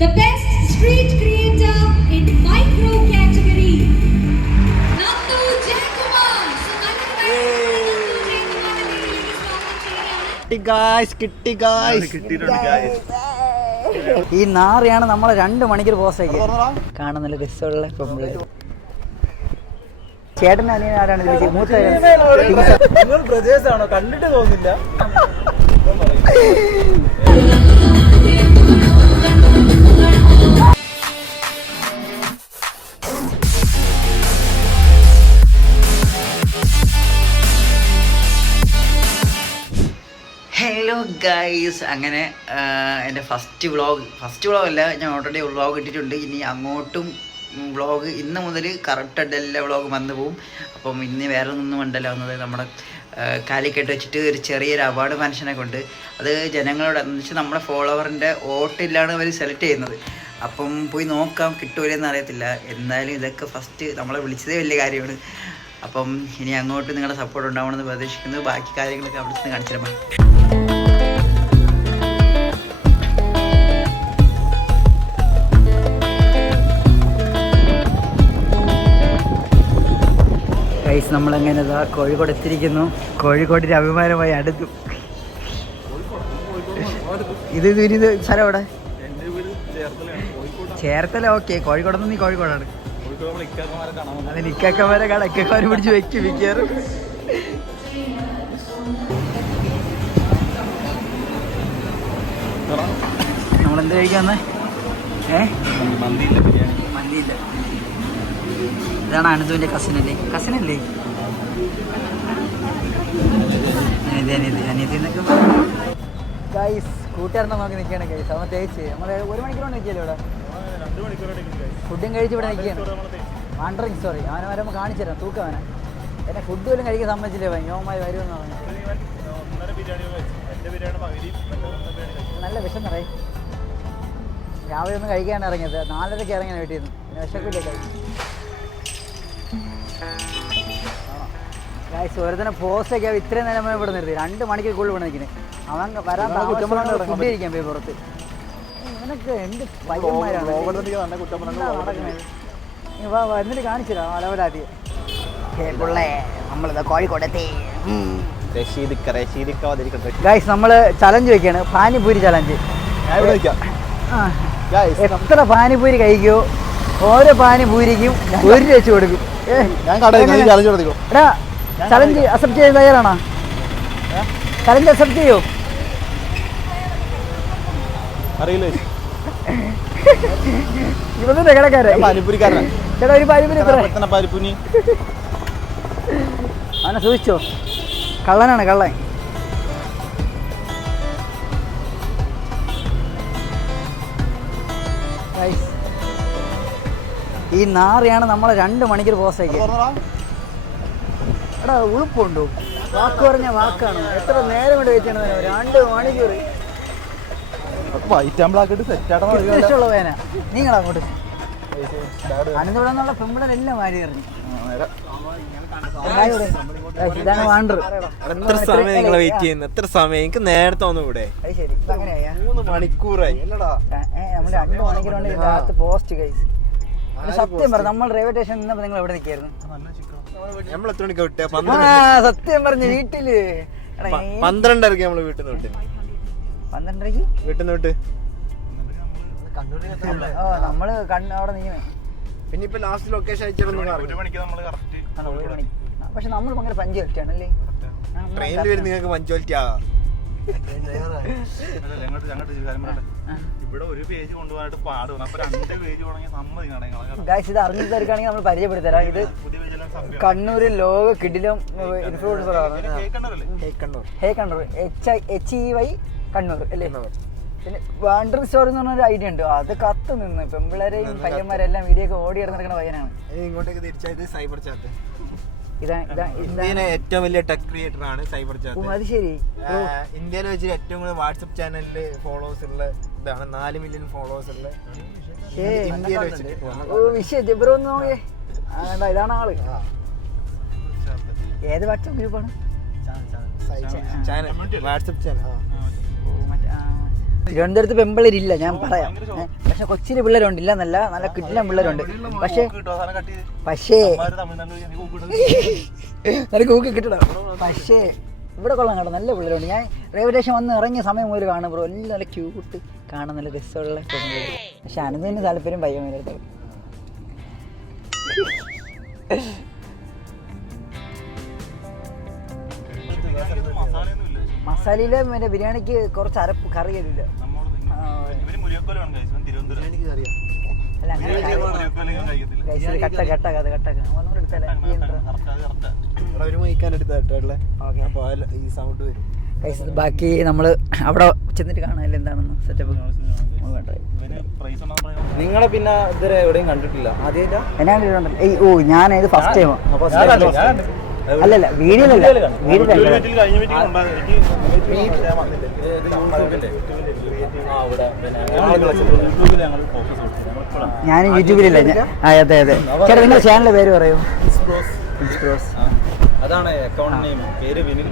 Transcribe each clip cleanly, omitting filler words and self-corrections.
The best street creator in micro category, Nandu Jayakumar. കിട്ടി guys. ഈ നാറിയാണ് നമ്മളെ 2 മണിക്കൂർ പോസ്റ്റ് കാണാൻ നല്ല രസമുള്ള പെമ്പിള്ളേര്. ചേട്ടൻ്റെ അനിയൻ ആരാണ് ചോദിച്ചത്? മൂത്ത ബ്രദേഴ്സാണോ? കണ്ടിട്ട് തോന്നില്ല. ഹലോ ഗൈസ്, അങ്ങനെ എൻ്റെ ഫസ്റ്റ് വ്ളോഗ് അല്ല, ഞാൻ ഓൾറെഡി വ്ളോഗ് ഇട്ടിട്ടുണ്ട്. ഇനി അങ്ങോട്ടും വ്ളോഗ് ഇന്ന് മുതൽ കറക്റ്റായിട്ട് എല്ലാ വ്ളോഗും വന്നു പോവും. അപ്പം ഇന്ന് വേറെ ഒന്നും ഉണ്ടല്ലോ വന്നത്, നമ്മുടെ കാലിക്കട്ട് വെച്ചിട്ട് ഒരു ചെറിയൊരു അവാർഡ് ഫംഗ്ഷനൊക്കെ ഉണ്ട്. അത് ജനങ്ങളോട് എന്ന് വെച്ചാൽ നമ്മുടെ ഫോളോവറിൻ്റെ വോട്ടിലാണ് അവർ സെലക്ട് ചെയ്യുന്നത്. അപ്പം പോയി നോക്കാം കിട്ടൂലെന്ന് അറിയത്തില്ല. എന്തായാലും ഇതൊക്കെ ഫസ്റ്റ് നമ്മളെ വിളിച്ചതേ വലിയ കാര്യമാണ്. അപ്പം ഇനി അങ്ങോട്ട് നിങ്ങളുടെ സപ്പോർട്ട് ഉണ്ടാവണമെന്ന് പ്രതീക്ഷിക്കുന്നു. ബാക്കി കാര്യങ്ങളൊക്കെ അവിടെ നിന്ന് കാണിച്ചു തരാം. ഗൈസ്, നമ്മളങ്ങനെ ഇതാ കോഴിക്കോട് എത്തിയിരിക്കുന്നു. കോഴിക്കോടിൻ്റെ അഭിമാനമായി അടുത്തു. ഇത് സ്ഥലം എവിടെ? ചേർത്തല. ഓക്കെ, കോഴിക്കോടൊന്നും നീ കോഴിക്കോടാണ്. അതിന് ഇക്കാക്കന്മാരെ കാണാൻ ഇക്കാക്കന്മാരെ പിടിച്ച് വെക്കും മിക്കാറ്. നമ്മളെന്ത് കഴിക്കാന്ന്? മന്തിയില്ല. ഇതാണ് അനന്തുവിൻ്റെ കസിനല്ലേ? അനിയത്തി എന്നൊക്കെ ഗൈസ്. കൂട്ടുകാരനെ നോക്കി നിൽക്കുകയാണ് ഗൈസ്. അവൻ തേച്ച് നമ്മൾ 1 മണിക്കൂറാണ് നിൽക്കിയല്ലോ ഇവിടെ. ഫുഡും കഴിച്ച് ഇവിടെ നിൽക്കുകയാണ്. Wandering story. അവനെ വരുമ്പോൾ കാണിച്ചു തരാം. തൂക്കവനെ എന്നെ ഫുഡ് പോലും കഴിക്കാൻ സമ്മതിച്ചില്ലേ. യോമായി വരുമെന്ന് പറഞ്ഞു. നല്ല വിഷം നിറയും. രാവിലെ ഒന്നും കഴിക്കാണ് ഇറങ്ങിയത്. 4:30 ഇറങ്ങിയാണ് വീട്ടിൽ നിന്ന്. പിന്നെ വിശക്കില്ലേ കഴിക്കും. ഗൈസ്, ഒരുത്തന്നെ പോസ്റ്റൊക്കെ ഇത്രയും നേരം ഇവിടെ നിർത്തി. 2 മണിക്കൂർ കൂടുതൽ ഇവിടെ നിൽക്കുന്നത്. അവൻ വരാൻ ഫുഡ് കഴിക്കാൻ പോയി പുറത്ത്. ഇവനൊക്കെ എന്ത് പയ്യന്മാരാണ് എന്നിട്ട് കാണിച്ചില്ല അലവലാതി. നമ്മളിതാ കോഴിക്കോടെത്തി. ഗൈസ്, നമ്മള് ചലഞ്ച് വെക്കാണ്. പാനിപൂരി ചലഞ്ച്. എത്ര പാനിപൂരി കഴിക്കോ ഓരോ പാനിപൂരിക്കും 1 രൂപ വെച്ച് കൊടുക്കും. എടാ, ചലഞ്ച് അക്സെപ്റ്റ് ചെയ്യാൻ തയ്യാറാണോ? ചലഞ്ച് അക്സെപ്റ്റ് ചെയ്യോ? ഇവന്റെ കടക്കാരൻ ചേട്ടാ, ഒരു പാനിപൂരി അവനെ സൂക്ഷിച്ചോ. കള്ളനാണ്, കള്ളൻ. ഈ നാറിയാണ് നമ്മളെ 2 മണിക്കൂർ പോസ്റ്റ്. എടാ, ഉളുപ്പുണ്ടോ? വാക്ക് പറഞ്ഞ വാക്കാണോ? എത്ര നേരം കൊണ്ട് വെച്ചാണ് 2 മണിക്കൂർ. ഇഷ്ടമുള്ള വേന നിങ്ങളങ്ങോട്ട്. അനന്തപുരം എന്നുള്ള പെമ്പിളരെല്ലാം വാരി എറിഞ്ഞു. ഇതാണ് വാണ്ടർ. എത്ര സമയം നിങ്ങൾ വെയിറ്റ് ചെയ്യുന്നു? എത്ര സമയം? എനിക്ക് നേരത്തെ വന്നു ഇവിടെ. അത് ശരി, അങ്ങനെയാ. 3 മണിക്കൂറായി. നമ്മൾ 2 മണിക്കൂർ കൊണ്ട് ഇതിനകത്ത് പോസ്റ്റ് ഗൈസ്. സത്യം പറഞ്ഞു, നമ്മൾ റെയിൽവേ സ്റ്റേഷൻ നിന്നപ്പോ നിങ്ങൾ എവിടെ നിൽക്കായിരുന്നു? സത്യം പറഞ്ഞു, വീട്ടില് 12:30 നമ്മള് വീട്ടിൽ നിന്ന് വിട്ടു. 12:30 വീട്ടിൽ നിന്ന് വിട്ട് നമ്മള് അവിടെ നീങ്ങണേ. പിന്നെ ഇപ്പൊ ലാസ്റ്റ് ലൊക്കേഷൻ അയച്ചു. പക്ഷെ നമ്മൾ ഭയങ്കര പഞ്ചുവാലിറ്റി ആണല്ലേ. ട്രെയിനിൽ വരും നിങ്ങൾക്ക് പഞ്ചുവാലിറ്റി ആകാം. ഇവിടെ ഒരു പേജ് കൊണ്ടുപോകാനായിട്ട് പാടുന്നു. അപ്പൊ 2 പേജ് ഗൈസ്, ഇത് അറിഞ്ഞിട്ടായിരിക്കുകയാണെങ്കിൽ നമ്മൾ പരിചയപ്പെടുത്തരാം. ഇത് കണ്ണൂര് ലോക കിടിലം ഇൻഫ്ലുവൻസറാണ്. ഹേ കണ്ണൂർ, HEY കണ്ണൂർ അല്ലേ. പിന്നെ വാണ്ടർ സ്റ്റോർ എന്ന് പറഞ്ഞൊരു ഐഡിയ ഉണ്ട്. അത് കത്ത് നിന്ന് പെമ്പിളരെയും പയ്യന്മാരെല്ലാം വീഡിയോ ഒക്കെ ഓടി നടക്കുന്ന പയ്യനാണ്. ഇങ്ങോട്ടേക്ക് തിരിച്ചായത് സൈബർ ചാറ്റ്. ഇന്ത്യയിലെ ഏറ്റവും വലിയ ടെക് ക്രിയേറ്റർ ആണ് സൈബർ ചാറ്റ്. അത് ശരി. ഇന്ത്യയിൽ വെച്ച് ഏറ്റവും കൂടുതൽ വാട്സപ്പ് ചാനലില് ഫോളോവേഴ്സ് ഉള്ള ഇതാണ്. 4 മില്യൺ ഫോളോവേഴ്സ് ഉള്ള ഇന്ത്യയിൽ വെച്ചിട്ട്. ഇതാണ് ആള്. ഏത് വാട്സപ്പ് ഗ്രൂപ്പാണ്? WhatsApp channel. തിരുവനന്തപുരത്ത് പെമ്പിള്ളേരില്ല, ഞാൻ പറയാം. പക്ഷെ കൊച്ചിയിലെ പിള്ളേരുണ്ടില്ല എന്നല്ല, നല്ല കിട്ടില്ല പിള്ളേരുണ്ട്. പക്ഷേ നിനക്ക് ഊക്കി കിട്ടണം. പക്ഷേ ഇവിടെ കൊള്ളാം കേട്ടോ, നല്ല പിള്ളേരുണ്ട്. ഞാൻ റെയിൽവേ സ്റ്റേഷൻ വന്ന് ഇറങ്ങിയ സമയം മുതൽ കാണും ബ്രോ, എല്ലാം നല്ല ക്യൂട്ട് കാണാൻ നല്ല രസമുള്ള. പക്ഷെ അനന്തന് താല്പര്യം പയ്യന്മാരുടെ. മസാലയിലെ മറ്റേ ബിരിയാണിക്ക് കുറച്ച് അരപ്പ് കറി തരില്ല. അല്ല അങ്ങനെ കട്ട ഒരു മൈക്കാൻ എടുത്തായിട്ടുള്ള ഈ സൗണ്ട് വരും. ബാക്കി നമ്മള് അവിടെ ചെന്നിട്ട് കാണാൻ എന്താണെന്ന് സെറ്റപ്പ്. നിങ്ങളെ പിന്നെ ഇതുവരെ എവിടെയും കണ്ടിട്ടില്ല. ആദ്യമായിട്ടാ ഓ ഞാനത് ഫസ്റ്റ് ടൈം. അല്ലല്ല വീഡിയോയിലല്ല, ഞാൻ യൂട്യൂബിലില്ല. അതെ അതെ ചേട്ടാ, നിങ്ങളുടെ ചാനലിന്റെ പേര് പറയൂ. അതാണ് അക്കൗണ്ട് നെയിം, പേര് വിനിൽ.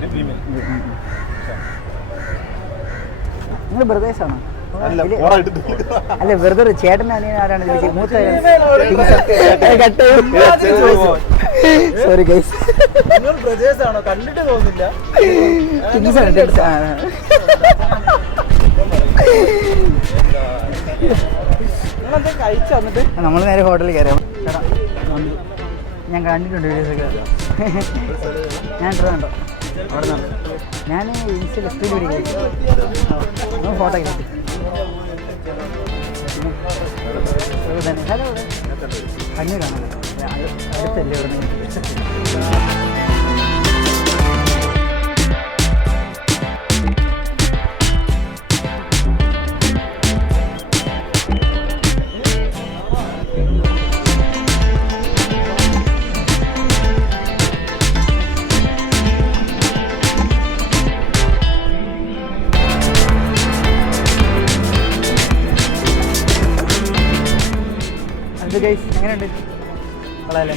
നിങ്ങൾ ബ്രദേഴ്സ് ആണോ? അല്ല ബ്രദർ, ചേട്ടൻ അനിയൻ ആരാണ് ചോദിച്ചത്? മൂത്ത സോറി ഗൈസ്, ബ്രദേഴ്സ് ആണോ? കണ്ടിട്ട് തോന്നില്ല. നമ്മൾ നേരെ ഹോട്ടലിൽ കയറിയാം. ചേട്ടാ ഞാൻ കണ്ടിട്ടുണ്ട് വീഡിയോസൊക്കെ. ഞാൻ കണ്ടോ അവിടെ നിന്ന് ഞാൻ ഇൻസ്റ്റയിൽ സ്ക്രീൻ വീഡിയോ ഫോട്ടോ കിട്ടി. ഹലോ കണ്ണു കാണാൻ അടുത്തല്ലേ ഇവിടെ നിന്ന്. ഗൈസ് എങ്ങനെയുണ്ട്? കൊള്ളാമല്ലേ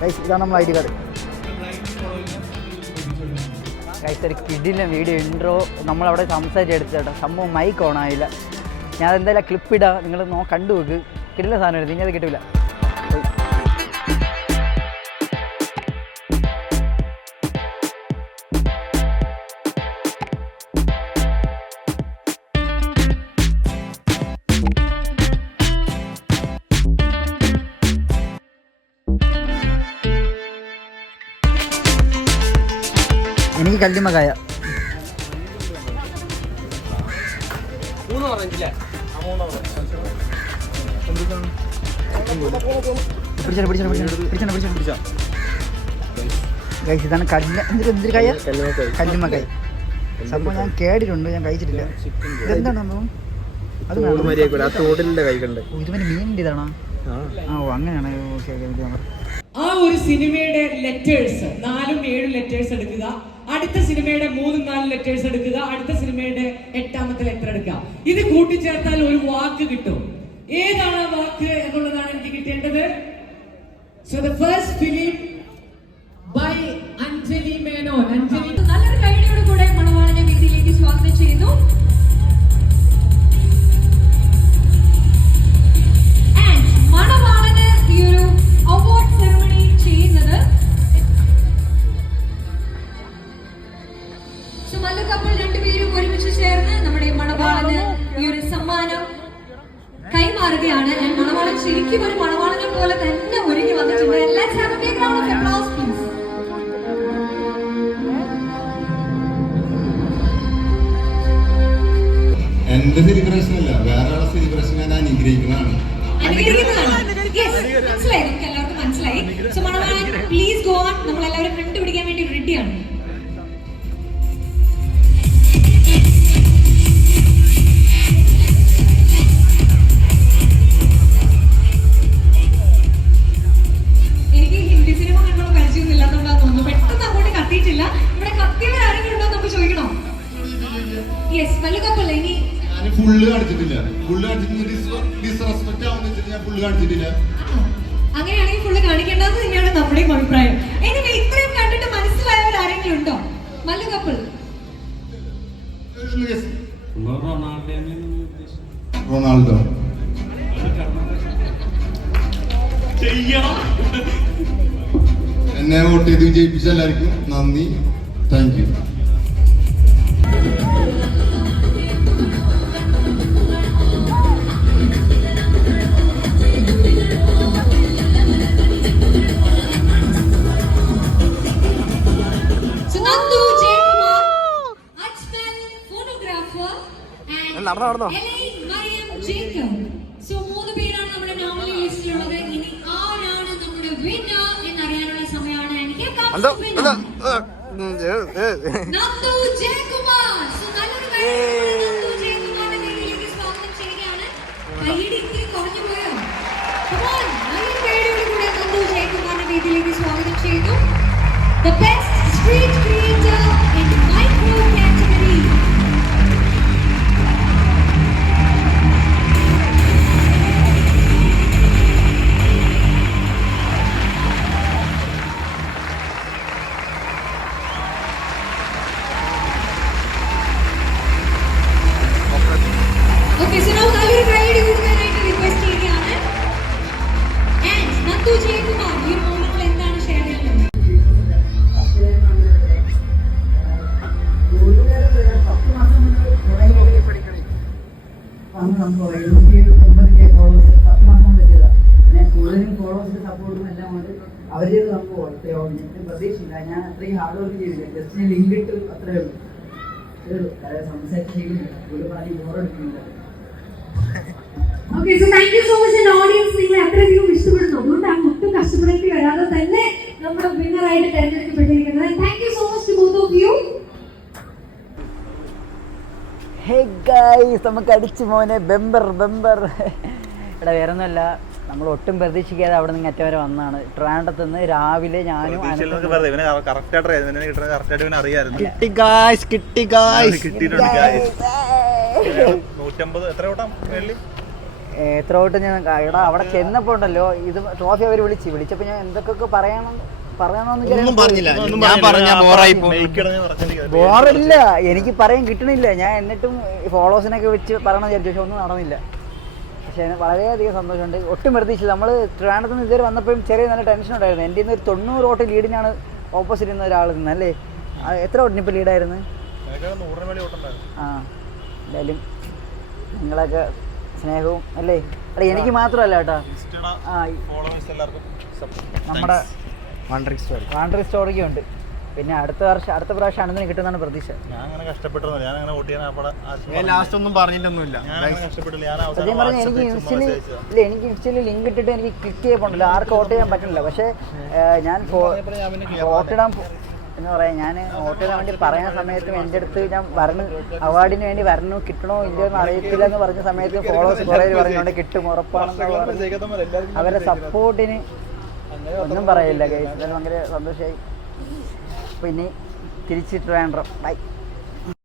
ഗൈസ്? ഇതാണ് നമ്മൾ ഐ ഡി കാർഡ് ഗൈസ്. ഒരു കിടിലൻ വീഡിയോ ഇൻട്രോ നമ്മളവിടെ സംസാരിച്ചെടുത്ത് കേട്ടോ. സംഭവം മൈക്ക് ഓൺ ആയില്ല. ഞാൻ എന്തായാലും ക്ലിപ്പ് ഇടാം, നിങ്ങൾ കണ്ടു നോക്ക്. കിടിലൻ സാധനം എടുത്ത് ഇനി അത് കിട്ടില്ല. എനിക്ക് കല്ലുമ്മക്കായ. ഇതാണ് എന്തൊരു കായ? കല്ലുമ്മക്കായ. സംഭവം ഞാൻ കേട്ടിട്ടുണ്ട്, ഞാൻ കഴിച്ചിട്ടില്ല. ഇതെന്താണ് സംഭവം? അത് ഇതുവരെ മീനിൻ്റെ ഇതാണോ? ഓ അങ്ങനെയാണ്. Okay okay. ആ ഒരു സിനിമയുടെ ലെറ്റേഴ്സ് 4ഉം 7ഉം ലെറ്റേഴ്സ് എടുക്കുക. അടുത്ത സിനിമയുടെ 3ഉം 4ഉം ലെറ്റേഴ്സ് എടുക്കുക. അടുത്ത സിനിമയുടെ 8ാമത്തെ ലെറ്റർ എടുക്കുക. ഇത് കൂട്ടിച്ചേർത്താൽ ഒരു വാക്ക് കിട്ടും. ഏതാണ് ആ വാക്ക് എന്നുള്ളതാണ് എനിക്ക് കിട്ടേണ്ടത്. So the first film by Anjali Menon. Anjali നല്ലൊരു കൈഡിയോട് കൂടെ മണവാളനെ വേദിയിലേക്ക് സ്വാഗതം ചെയ്യുന്നു. മണവാളന് ഈ ഒരു അവാർഡ് സെറമണി ചെയ്യുന്നത് മല്ലു കപ്പിൾ രണ്ടുപേരും ഒരുമിച്ച് ചേർന്ന് നമ്മുടെ മണവാളന് ഈ ഒരു സമ്മാനം കൈമാറുകയാണ്. മണവാളൻ ശരിക്കും ഒരു മണവാളനെ പോലെ തന്നെ ഒരുങ്ങി വന്നിട്ടുണ്ട്. Let's have a big round of applause, please. എന്റെ സെലിബ്രേഷൻ അല്ല, വേറെ ആളെ സെലിബ്രേഷൻ ഞാൻ അനുഗ്രഹിക്കുന്നതാണ്. മനസ്സിലായി, നമുക്ക് എല്ലാവർക്കും മനസ്സിലായി. So Manavalan please go on. നമ്മളെല്ലാവരും കണ്ടുപിടിക്കാൻ വേണ്ടി റെഡിയാണ്. എനിക്ക് ഹിന്ദി സിനിമ കണ്ടോ പരിചയമൊന്നും ഇല്ലാത്തതുകൊണ്ടാണ് തോന്നുന്നു. പെട്ടെന്ന് അങ്ങോട്ട് കത്തിയിട്ടില്ല. ഇവിടെ കത്തിയവർ ആരെങ്കിലും ഉണ്ടോ നമുക്ക് ചോദിക്കണോ? യെസ്, മല്ലു കപ്പല്ല. ഇനി ഞാൻ ഫുള്ള് കാണിച്ചിട്ടില്ല. ഫുള്ള് കാണിച്ചിട്ട് ഡിസ്റെസ്പെക്ട് ആവുന്ന വെച്ചിട്ട് ഞാൻ ഫുള്ള് കാണിച്ചിട്ടില്ല. അങ്ങനെയാണെങ്കിൽ ഫുള്ള് കാണിക്കേണ്ടത് തന്നെയാണ് നമ്മുടെയും അഭിപ്രായം. എനിവേ ഇത്രയും കണ്ടിട്ട് മനസ്സിലായവർ ആരെങ്കിലും ഉണ്ടോ? Mallu couple Ronaldo. എന്നെ വോട്ട് ചെയ്ത് വിജയിപ്പിച്ച എല്ലാവർക്കും നന്ദി. Thank you. So Nandu Jaykumar, Ajmal photographer, and നടന്നോ Elaine Mariam Jacob. So മൂന്ന് പേരാണ് നമ്മുടെ നോമിനി ലിസ്റ്റിലുള്ളത്. ഇനി ആരാണ് നമ്മുടെ വിന്നർ എന്നറിയാനുള്ള സമയമാണ്. എനിക്ക് എന്തോ നന്ദു ജയകുമാർ. So നല്ലൊരു കൈ നന്ദു ജയകുമാറിന്റെ വേദിയിലേക്ക് സ്വാഗതം ചെയ്യുകയാണ്. കൈയ്യടി ഇത്തിരി കുറഞ്ഞു പോയോ? Come on, നല്ലൊരു കൈയ്യടിയോടുകൂടി നന്ദു ജയകുമാറിന്റെ വേദിയിലേക്ക് സ്വാഗതം ചെയ്യുന്നു. The best street creator in micro category. Okay, so now നല്ലൊരു കൈയ്യടി കൊടുക്കാനായിട്ട് റിക്വസ്റ്റ് ചെയ്യുകയാണ്. And നന്ദു ജയകുമാർ, ഈ മോമെന്റിൽ എന്താണ് ഷെയർ ചെയ്യുന്നത്? സപ്പോർട്ടും എല്ലാം കൊണ്ട് അവര് സംഭവം പ്രതീക്ഷയില്ല. ഞാൻ അത്രയും ഹാർഡ് വർക്ക് ചെയ്തില്ല. ജസ്റ്റ് ഞാൻ ലിങ്ക് ഇട്ട് അത്രേ ഉള്ളൂ. സംസാരിച്ച് ചെയ്യുന്നില്ല. ഒരു പറഞ്ഞ് ബോറെടുക്കുന്നില്ല. Okay, so thank you so much and audience, നിങ്ങൾ അത്രയധികം ഇഷ്ടപ്പെടുന്നു. അതുകൊണ്ടാണ് ഒട്ടും കഷ്ടപ്പെടേണ്ടി വരാതെ തന്നെ നമ്മുടെ വിന്നർ ആയിട്ട് തിരഞ്ഞെടുക്കപ്പെട്ടിരിക്കുന്നത്. Thank you so much to both of you. Hey guys, നമുക്ക് അടിച്ചു മോനെ ബെമ്പർ ബെമ്പർ. ഇവിടെ വേറെ ഒന്നുമല്ല, നമ്മൾ ഒട്ടും പ്രതീക്ഷിക്കാതെ അവിടെ നിന്ന് അറ്റം വരെ വന്നതാണ്. ട്രിവാൻഡ്രത്ത് നിന്ന് രാവിലെ ഞാനും കിട്ടി ഗായ്സ്, കിട്ടി ഗായ്സ്. എത്ര വട്ടം ഞാൻ ഇവിടെ അവിടെ ചെന്നപ്പോ ഉണ്ടല്ലോ, ഇത് ട്രോഫി അവർ വിളിച്ചപ്പോൾ ഞാൻ എന്തൊക്കെ പറയണമെന്ന് പറഞ്ഞില്ല. ഞാൻ പറഞ്ഞ ബോറായി ബോറില്ല, എനിക്ക് പറയാൻ കിട്ടണില്ല. ഞാൻ എന്നിട്ടും ഫോളോവേഴ്സിനൊക്കെ വെച്ച് പറയണമെന്ന് വിചാരിച്ചു, പക്ഷെ ഒന്നും നടന്നില്ല. പക്ഷേ വളരെയധികം സന്തോഷമുണ്ട്. ഒട്ടും പ്രതീക്ഷിച്ചില്ല. നമ്മൾ ട്രിവാൻഡ്രത്ത് നിന്ന് ഇതുവരെ വന്നപ്പോഴും ചെറിയ നല്ല ടെൻഷൻ ഉണ്ടായിരുന്നു. എൻ്റെ ഇന്ന് ഒരു 90 വോട്ട് ലീഡിനാണ് ഓപ്പോസിറ്റ് നിന്ന് ഒരാൾ നിന്നല്ലേ. എത്ര വോട്ടിന് ഇപ്പോൾ ലീഡായിരുന്നു? ആ, എന്തായാലും നിങ്ങളൊക്കെ സ്നേഹവും അല്ലേ. അല്ല, എനിക്ക് മാത്രമല്ല കേട്ടോ, നമ്മുടെ വാണ്ടറി സ്റ്റോറിക്കും ഉണ്ട്. പിന്നെ അടുത്ത പ്രാവശ്യം അണുവിന് കിട്ടുന്നതാണ് പ്രതീക്ഷ. ലാസ്റ്റ് ഒന്നും പറഞ്ഞിട്ടൊന്നുമില്ല. സത്യം പറഞ്ഞാൽ എനിക്ക് ഇൻസ്റ്റയിൽ ലിങ്ക് ഇട്ടിട്ട് എനിക്ക് ക്ലിക്ക് ചെയ്യാൻ പോകണില്ല, ആർക്കും വോട്ട് ചെയ്യാൻ പറ്റുന്നില്ല. പക്ഷേ ഞാൻ വോട്ടിടാൻ എന്ന് പറയാം, ഞാൻ വോട്ട് ചെയ്യാൻ വേണ്ടി പറയുന്ന സമയത്തും എൻ്റെ അടുത്ത് ഞാൻ വരണം, അവാർഡിന് വേണ്ടി വരണോ കിട്ടണോ ഇല്ലയോ എന്ന് അറിയത്തില്ല എന്ന് പറഞ്ഞ സമയത്ത് ഫോളോവേഴ്സ് കുറേ പറഞ്ഞുകൊണ്ട് കിട്ടും ഉറപ്പാണെന്ന് പറഞ്ഞു. അവരുടെ സപ്പോർട്ടിന് ഒന്നും പറയില്ല ഗൈസ്. ഭയങ്കര സന്തോഷമായി. അപ്പോൾ ഇനി തിരിച്ച് ട്രിവാൻഡ്രം. ബൈ.